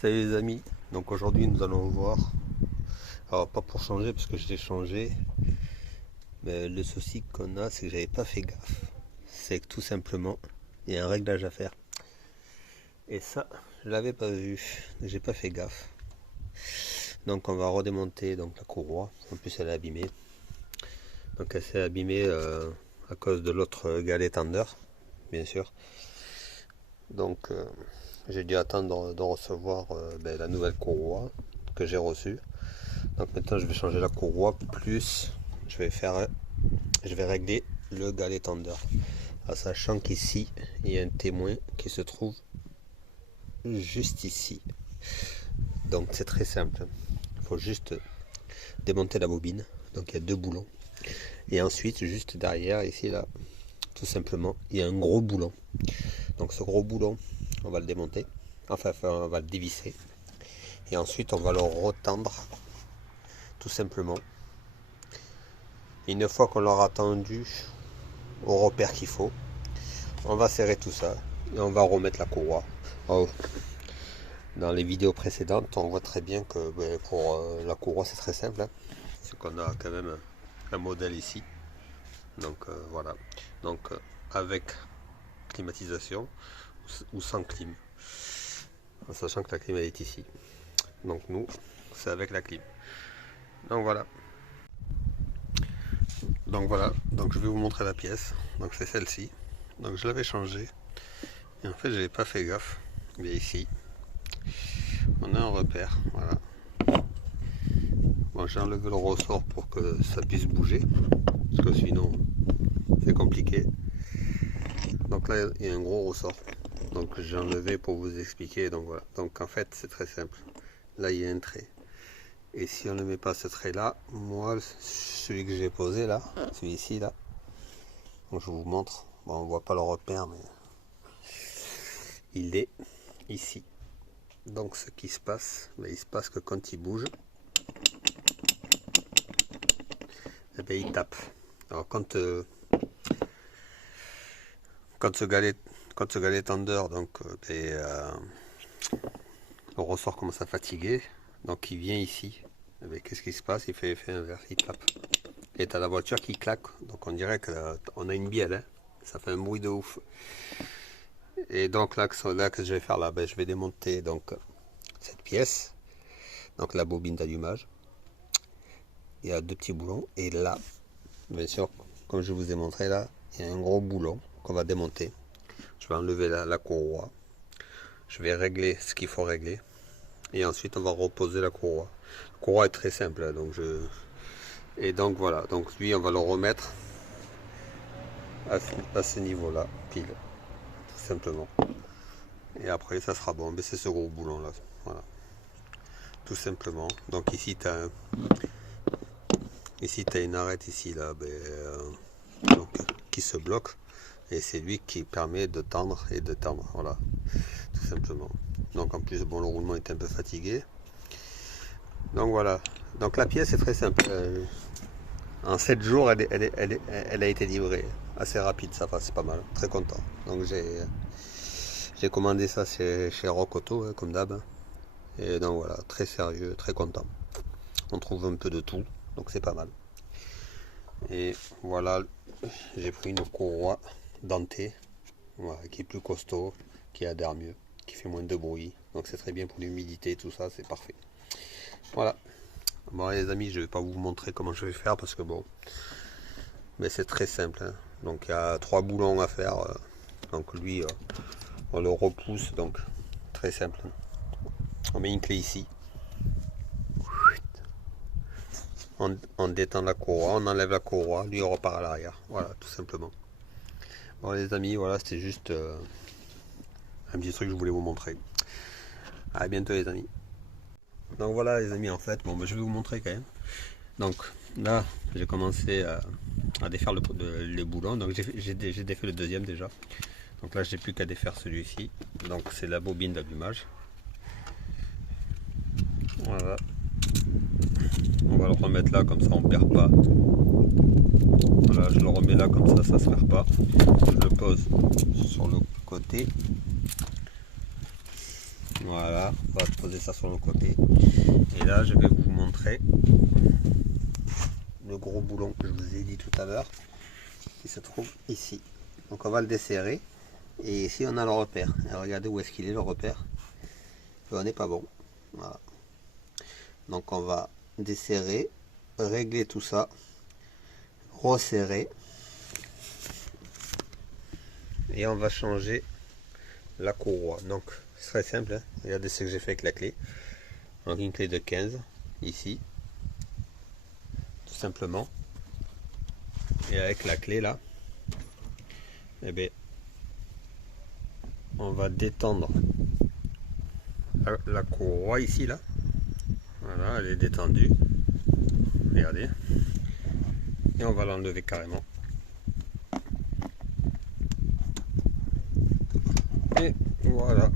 Salut les amis, donc aujourd'hui nous allons voir, alors pas pour changer parce que je l'ai changé, mais le souci qu'on a c'est que j'avais pas fait gaffe, c'est que tout simplement il y a un réglage à faire, et ça je l'avais pas vu, j'ai pas fait gaffe, donc on va redémonter donc la courroie, en plus elle est abîmée, donc elle s'est abîmée à cause de l'autre galet tender, bien sûr, donc j'ai dû attendre de recevoir la nouvelle courroie que j'ai reçue. Donc maintenant je vais changer la courroie plus je vais régler le galet tender. En sachant qu'ici il y a un témoin qui se trouve juste ici. Donc c'est très simple. Il faut juste démonter la bobine. Donc il y a deux boulons. Et ensuite juste derrière ici là, tout simplement, il y a un gros boulon. Donc ce gros boulon, on va le démonter. Enfin on va le dévisser. Et ensuite on va le retendre tout simplement. Une fois qu'on l'aura tendu au repère qu'il faut, on va serrer tout ça et on va remettre la courroie. Oh. Dans les vidéos précédentes, on voit très bien que pour la courroie c'est très simple. C'est qu'on a quand même un modèle ici. Donc voilà. Donc avec climatisation ou sans clim. En sachant que la clim elle est ici. Donc nous, c'est avec la clim. Donc voilà. Donc je vais vous montrer la pièce. Donc c'est celle-ci. Donc je l'avais changée. Et en fait j'avais pas fait gaffe. Mais ici, on a un repère. Voilà. Bon, j'ai enlevé le ressort pour que ça puisse bouger. Parce que sinon c'est compliqué. Donc là il y a un gros ressort. Donc j'ai enlevé pour vous expliquer. Donc voilà. Donc en fait c'est très simple. Là il y a un trait. Et si on ne met pas ce trait là, moi celui que j'ai posé là, celui-ci là, donc je vous montre, bon on voit pas le repère mais il est ici. Donc ce qui se passe, il se passe que quand il bouge, il tape. Alors quand ce galet tender, donc le ressort commence à fatiguer, donc il vient ici. Qu'est-ce qui se passe? Il fait effet inverse, il tape. Et t'as la voiture qui claque, donc on dirait qu'on a une bielle, hein. Ça fait un bruit de ouf. Et donc là que je vais faire là, je vais démonter donc cette pièce, donc la bobine d'allumage. Il y a deux petits boulons et là, bien sûr, comme je vous ai montré là, il y a un gros boulon qu'on va démonter. Je vais enlever la courroie, je vais régler ce qu'il faut régler et ensuite on va reposer la courroie. La courroie est très simple, donc et donc voilà, donc lui on va le remettre à ce niveau là, pile, tout simplement. Et après ça sera bon, mais c'est ce gros boulon là, voilà, tout simplement. Donc ici tu as une arête ici là, donc, qui se bloque et c'est lui qui permet de tendre et de tendre, voilà, tout simplement. Donc en plus bon, le roulement est un peu fatigué. Donc voilà, donc la pièce est très simple. En 7 jours elle a été livrée, assez rapide, ça va, c'est pas mal, très content. Donc j'ai commandé ça chez Rock Auto, hein, comme d'hab. Et donc voilà, très sérieux, très content. On trouve un peu de tout, donc c'est pas mal. Et voilà, j'ai pris une courroie dentée, voilà, qui est plus costaud, qui adhère mieux, qui fait moins de bruit. Donc c'est très bien pour l'humidité, tout ça, c'est parfait. Voilà. Bon les amis, je vais pas vous montrer comment je vais faire parce que bon, mais c'est très simple, hein. Donc il y a 3 boulons à faire. Donc lui, on le repousse, donc très simple. On met une clé ici. On détend la courroie, on enlève la courroie, lui on repart à l'arrière. Voilà, tout simplement. Bon les amis, voilà, c'était juste un petit truc que je voulais vous montrer. À bientôt les amis. Donc voilà les amis, en fait, bon, je vais vous montrer quand même. Donc là, j'ai commencé à défaire les boulons. Donc j'ai défait le deuxième déjà. Donc là, j'ai plus qu'à défaire celui-ci. Donc c'est la bobine d'allumage. Voilà. On va le remettre là, comme ça on perd pas. Voilà, je le remets là, comme ça se perd pas. Je le pose sur le côté. Voilà, on va poser ça sur le côté. Et là, je vais vous montrer le gros boulon que je vous ai dit tout à l'heure, qui se trouve ici. Donc on va le desserrer. Et ici, on a le repère. Et regardez où est-ce qu'il est, le repère. Et on n'est pas bon. Voilà. Donc on va desserrer, régler tout ça, resserrer. Et on va changer la courroie. Donc c'est très simple, hein. Regardez ce que j'ai fait avec la clé. Donc une clé de 15 ici, tout simplement. Et avec la clé là, eh bien, on va détendre la courroie ici là. Voilà, elle est détendue. Regardez. Et on va l'enlever carrément. Et voilà.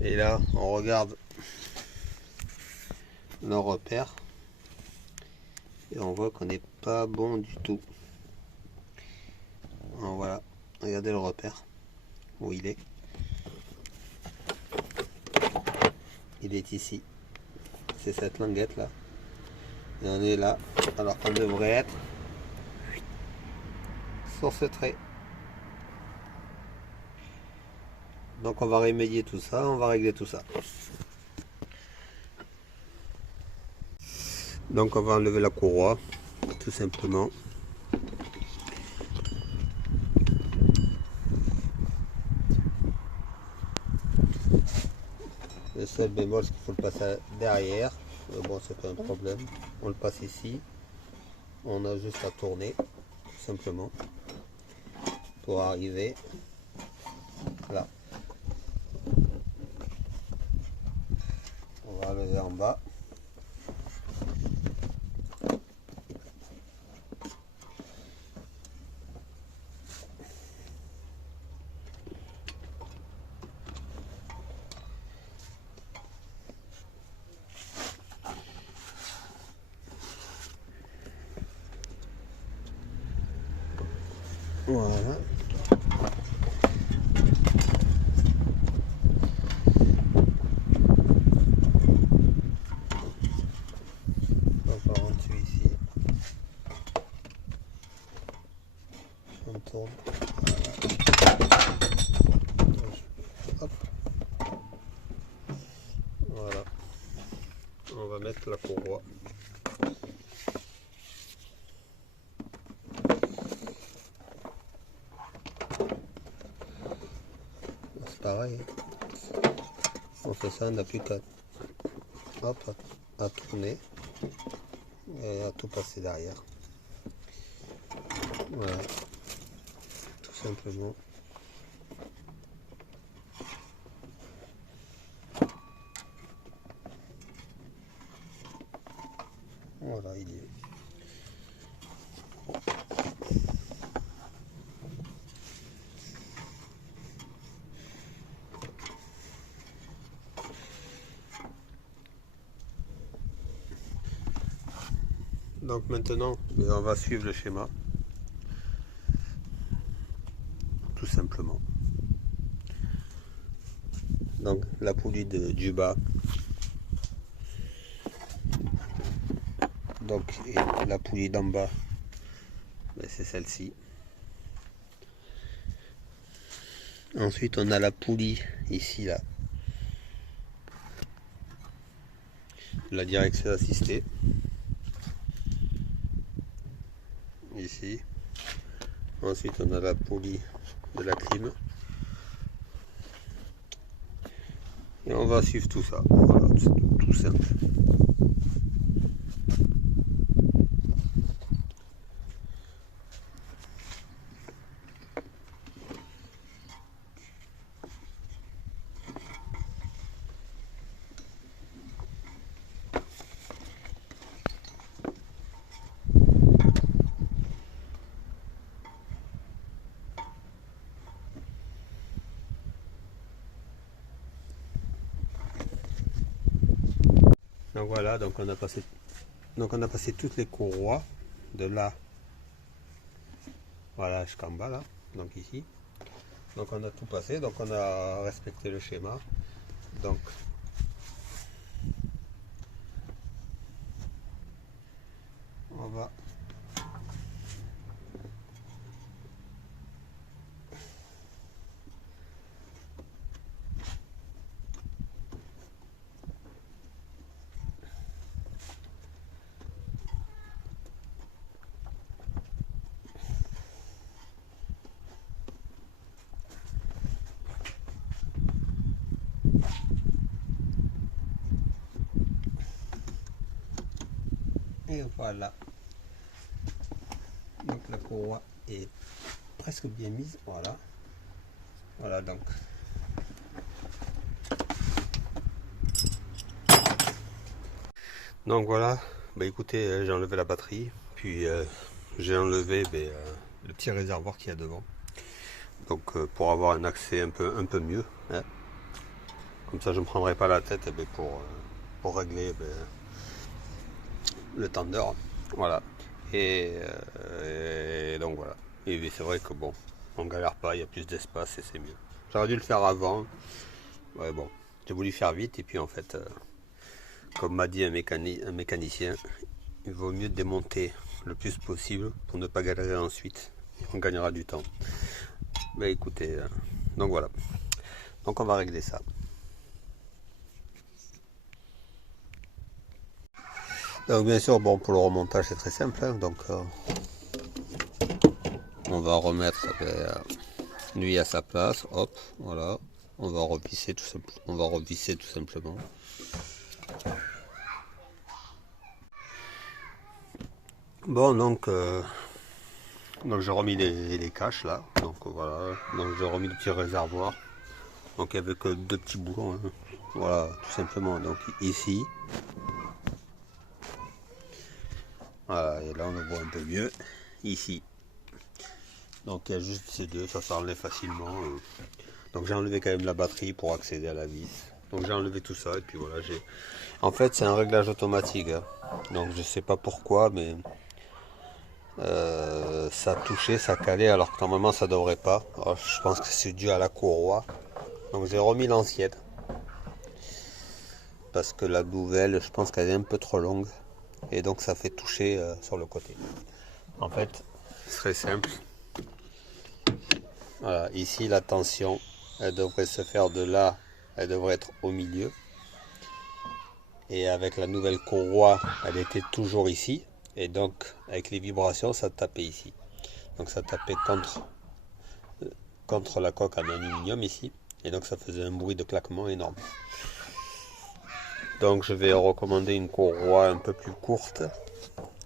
Et là, on regarde le repère. Et on voit qu'on n'est pas bon du tout. Alors voilà, regardez le repère. Où il est. Il est ici. C'est cette languette là. Et on est là. Alors qu'on devrait être sur ce trait. Donc on va remédier tout ça, on va régler tout ça. Donc on va enlever la courroie, tout simplement. Le seul bémol, c'est qu'il faut le passer derrière. Mais bon, c'est pas un problème. On le passe ici. On a juste à tourner, tout simplement, pour arriver là. On va lever en bas. Voilà. On va rentrer ici. On tourne. Voilà. Hop. Voilà. On va mettre la courroie. C'est pareil. On fait ça, on n'a plus qu'à à tourner et à tout passer derrière. Voilà. Tout simplement. Voilà, il y est. Donc maintenant, on va suivre le schéma. Tout simplement. Donc la poulie du bas. Donc et la poulie d'en bas, ben, c'est celle-ci. Ensuite on a la poulie ici là. La direction assistée. Ici. Ensuite on a la poulie de la clim. Et on va suivre tout ça. Voilà, c'est tout simple. Donc voilà, donc on a passé toutes les courroies de là, voilà, jusqu'en bas là, donc ici. Donc on a tout passé, donc on a respecté le schéma. Donc on va et voilà. Donc la courroie est presque bien mise, voilà. Voilà donc. Donc voilà, bah écoutez, j'ai enlevé la batterie, puis j'ai enlevé le petit réservoir qu'il y a devant. Donc pour avoir un accès un peu mieux, hein. Comme ça je ne me prendrai pas la tête pour régler le tender. Voilà. Et donc voilà. Et c'est vrai que bon, on galère pas, il y a plus d'espace et c'est mieux. J'aurais dû le faire avant. Ouais bon, j'ai voulu faire vite et puis en fait, comme m'a dit un mécanicien, il vaut mieux démonter le plus possible pour ne pas galérer ensuite. On gagnera du temps. Mais écoutez, donc voilà. Donc on va régler ça. Donc bien sûr, bon, pour le remontage c'est très simple, hein. Donc on va remettre lui à sa place, hop, voilà. On va revisser tout simplement. Bon donc j'ai remis les caches là, donc voilà, donc j'ai remis le petit réservoir. Donc il n'y avait que deux petits boulons, hein. Voilà, tout simplement. Donc ici, voilà, et là on le voit un peu mieux. Ici, donc il y a juste ces deux, ça s'enlève facilement. Donc j'ai enlevé quand même la batterie pour accéder à la vis. Donc j'ai enlevé tout ça et puis voilà, j'ai. En fait c'est un réglage automatique, hein. Donc je sais pas pourquoi, mais ça touchait, ça calait alors que normalement ça devrait pas. Alors, je pense que c'est dû à la courroie. Donc j'ai remis l'ancienne. Parce que la nouvelle, je pense qu'elle est un peu trop longue. Et donc ça fait toucher sur le côté. En fait, c'est très simple. Voilà, ici la tension, elle devrait se faire de là, elle devrait être au milieu. Et avec la nouvelle courroie, elle était toujours ici. Et donc, avec les vibrations, ça tapait ici. Donc ça tapait contre la coque en aluminium ici. Et donc ça faisait un bruit de claquement énorme. Donc je vais recommander une courroie un peu plus courte.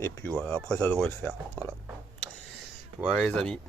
Et puis voilà, après ça devrait le faire. Voilà. Voilà les amis.